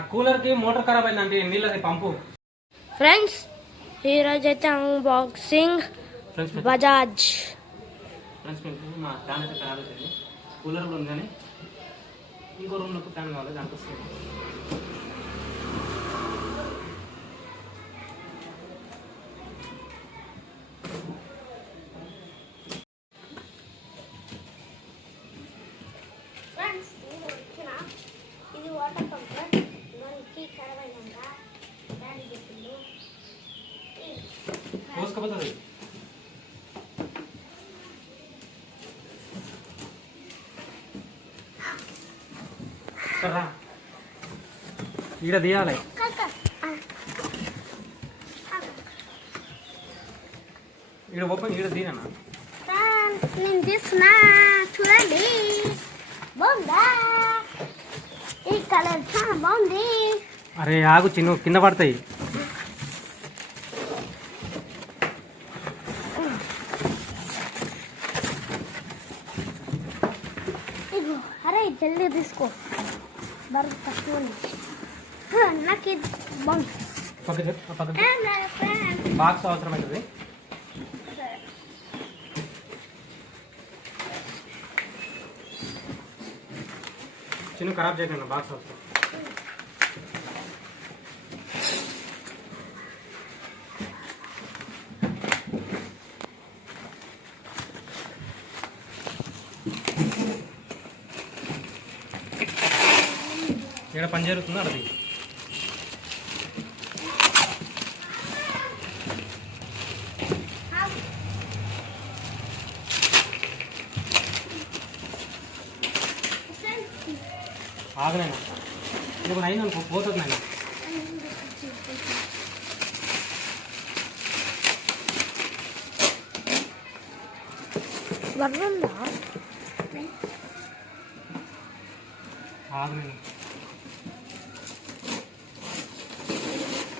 ఆ కూలర్కి మోటార్ ఖరాబ్ అయిందంటే నీళ్ళది పంపు. ఫ్రెండ్స్ ఈరోజు అయితే అన్బాక్సింగ్ బజాజ్ ఫ్రెండ్స్ మీకు మా ఫ్యాన్ అయితే ఖరాబ్ అవుతుంది కూలర్ కూడా ఉంది కానీ ఇంకో రూమ్లోకి ఫ్యాన్ కావాలి దానికి వస్తుంది ఫ్రెండ్స్ నేను వచ్చిన ఇది వాటర్ పంప్ మనకి ఖరాబ్ అయినాక డాడీ చెప్పిండు పోసుకపోతుంది ఈడ తీయాలి. కాక. ఈడ ఓపెన్ ఈడ తీయనా? నేను తీస్తున్నా. చూడండి. బాగుందా? ఈ కలర్ చాలా బాగుంది. అరే ఆగు చిన్న కింద పడతాయి. ఇగో అరే జల్దీ తీసుకో. ఉంది. హ, నాకు బాగుంది బాక్స్ అవసరం అవుతుంది చిన్న ఖరాబ్ చేయకండి బాక్స్ అవసరం. ఇక్కడ పని జరుగుతుందా అది ఆగలేనా? ఇప్పుడు అయింది అనుకో పోతుంది నేను బరువుందా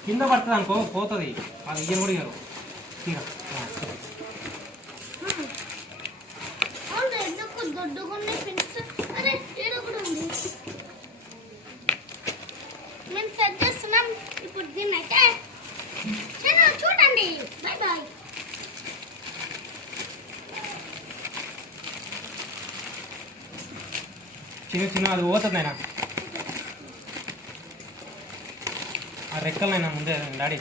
కింద పడుతుంది అనుకో పోతుంది. అది ఇయ్యను కూడా ఇయ్యరు. తీర. అవును ఎందుకు కూడా ఉంది మేము సెట్ చేస్తున్నాం ఇప్పుడు దీన్ని చూడండి బాయ్ బాయ్ చిన్న చిన్న అది పోతుంది ఆయన ఆ రెక్కలైనా ముందే డాడీ.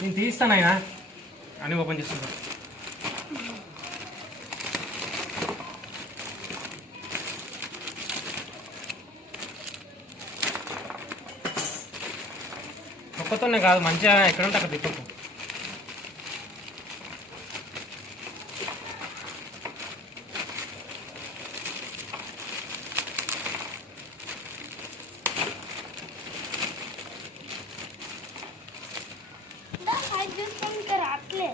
నేను తీస్తానైనా అని ఓపెన్ చేస్తున్నా ఒక్కతోనే కాదు మంచిగా ఎక్కడంటే అక్కడ తిప్పకు ఇంకా రావట్లే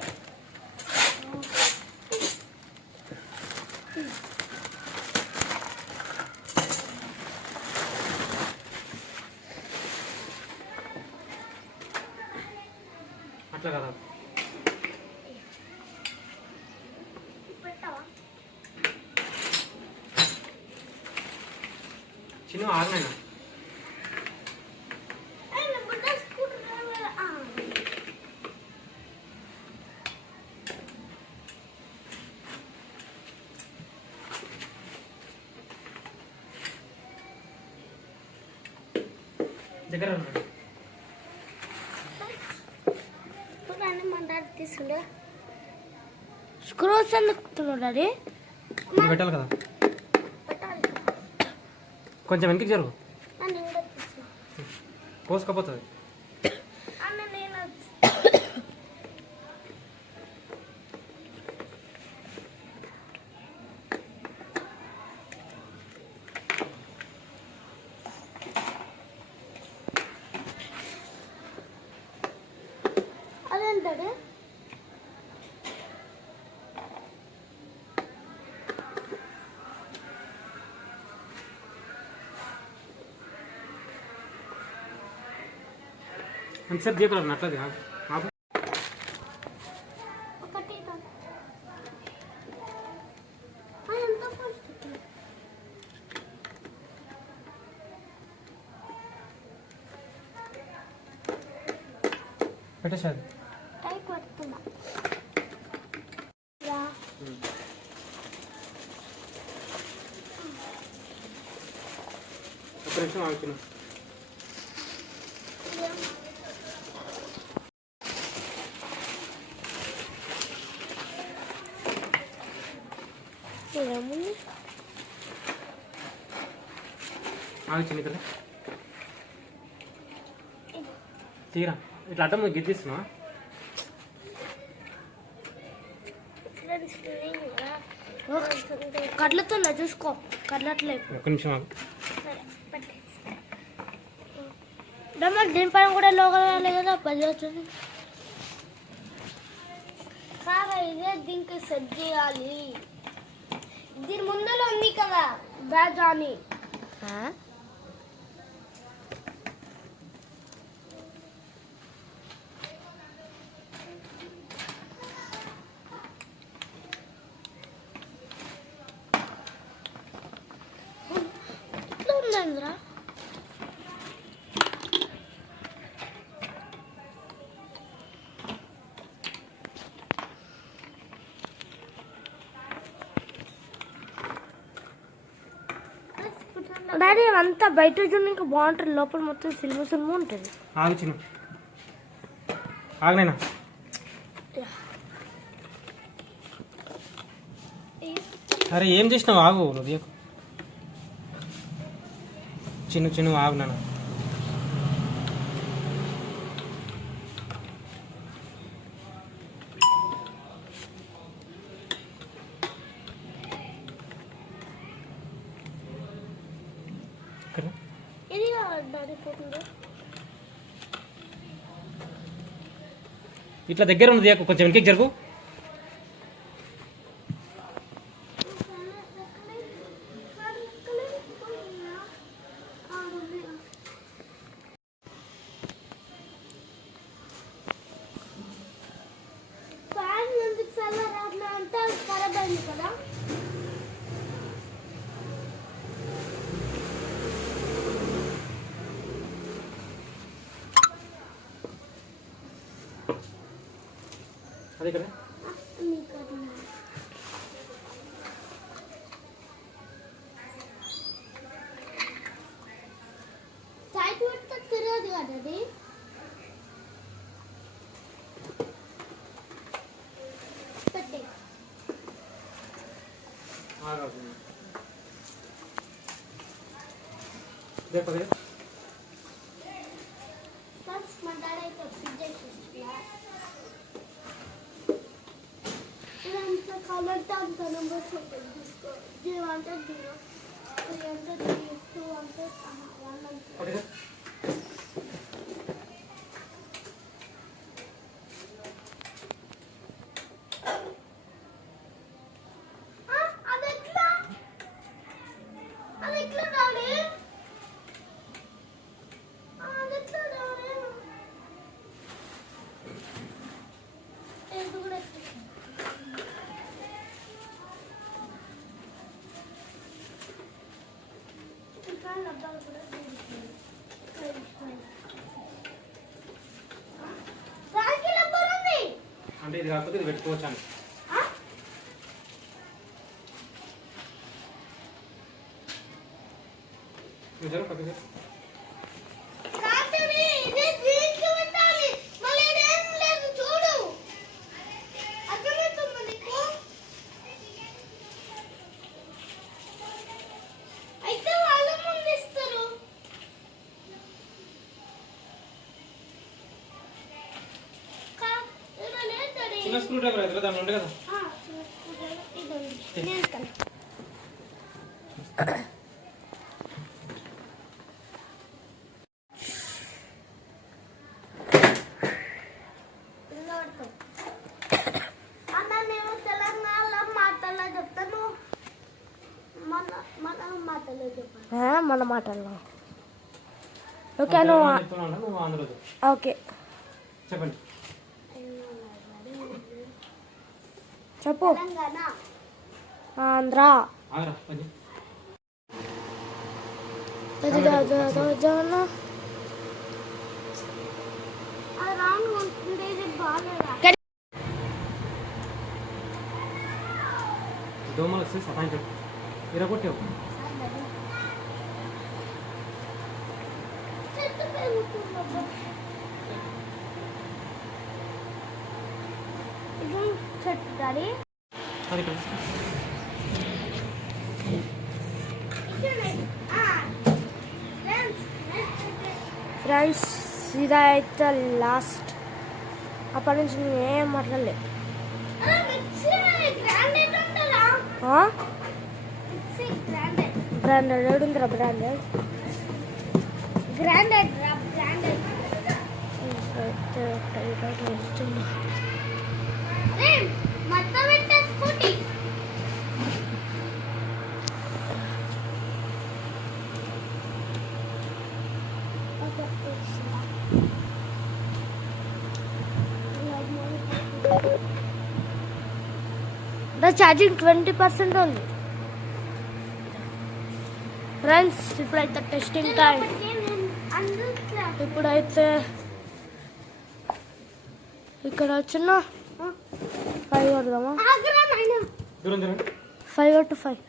అట్లా కదా పెట్టావా చిన్న ఆగనైనా దగ్గర ఉన్నాడు. స్క్రూస్ ఎందుకు డాడీ ఇది పెట్టాలి కదా. పెట్టాలి కొంచెం వెనక్కి జరుగు. నన్ను விடு అంతసేపు చేయకూడదు అట్లది ఆపు పెట్టేసారు ఏముంది ఇక్కడ తీరా. ఇట్లా అడ్డం నువ్వు గిద్దిస్తున్నావా కట్లతో చూసుకో. కట్లట్లేదు ఒక్క నిమిషం దీనిపైన కూడా లోగలే కదా పది వచ్చింది కాదా ఇదే దీనికి సెట్ చేయాలి. దీని ముందర ఉంది కదా బ్యాగ్ అని ఇట్లా ఉందంద్రా డాడీ అంతా బయట చూడండి ఇంకా బాగుంటుంది. లోపల మొత్తం సినిమా సినిమా ఉంటుంది. ఆగు చిన్న. ఆగనైనా అరే ఏం చేసినావు? ఆగు నువ్వు చిన్న చిన్న ఆగు నాన్న ఇక్కడ ఇది ఇట్లా దగ్గర ఉన్నది కొంచెం వెనక్కి జరుగు. కదా. అదే కదా నీకు అది చాయ్ పెడితే తిరగదు కదా అది పెట్టే ఆగు రేపు అదే ఫస్ట్ మా డాడీ అయితే ఫ్రిడ్జ్ వేసేస్తున్నా కలర్ కలర్తో అంత నెంబర్స్ ఉంటుంది తీసుకో జీరో అంటే జీరో త్రీ అంటే త్రీ టూ అంటే వన్ అంటే ఒకటి ఆ, అది ఎట్లా అది ఎట్లా డాడీ ఆ, అది ఎట్లా డాడీ ఇది కూడా ఎట్లా? ఇంకా డబ్బాలు కూడా తీసుకోండి. తీసుకోండి. రాఖీ రబ్బర్ ఉంది అంటే ఇది కాకపోతే ఇది పెట్టుకోవచ్చాను ఆ? నువ్వు జరుగు చిన్న స్క్రూ డ్రైవర్ ఎదురు దాని ఉండే కదా? ఆ, ఇది ఉంది. నేను ఇస్తాను. చెప్పు. ఆంధ్ర. దోమలు వస్తే సతాయించు ఇరగొట్టేవు Thank you. ఇది చెట్టు డాడీ. ఫ్రెండ్స్ ఇదైతే లాస్ట్. అప్పటి నుంచి నేను ఏం మాట్లాడలే బ్రాండెడ్ ఏడుందిరా బ్రాండెడ్. గ్రాండెడ్ రా గ్రాండెడ్. అరే మొత్తం పెట్టే స్కూటీ నా ఛార్జింగ్ ట్వంటీ పర్సెంట్ ఉంది ఫ్రెండ్స్ ఇప్పుడైతే టెస్టింగ్ టైం అందుట్లో ఇప్పుడైతే ఇక్కడ వచ్చిన ఫైవ్ కొడదామా? Five to five.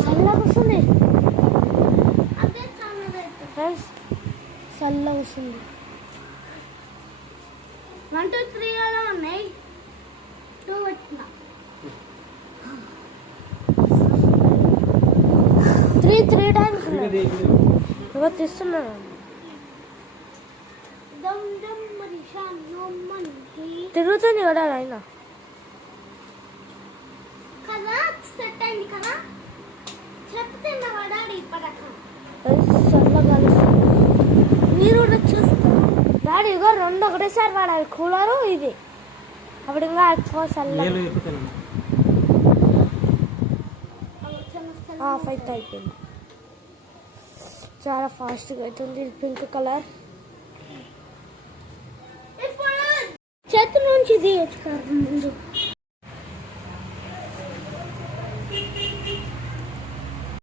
చల్లగా వస్తుంది ఫ్రెండ్స్ చల్లగా వస్తుంది వన్ టూ త్రీ అలా ఉన్నాయి. టూ వచ్చిన త్రీ త్రీ టైమ్స్ ఎవరు తీస్తున్నాను. తిరుగుతుంది కదా ఆయన మీరు కూడా చూస్తారు డాడీ ఇగో రెండు ఒకటేసారి వాడాలి కూలరు ఇది అప్పుడు ఇంకా హాఫ్ అయితే అయిపోయింది చాలా ఫాస్ట్గా అవుతుంది పింక్ కలర్ ఇప్పుడు చేతి నుంచి తీయచ్చు కదా ముందు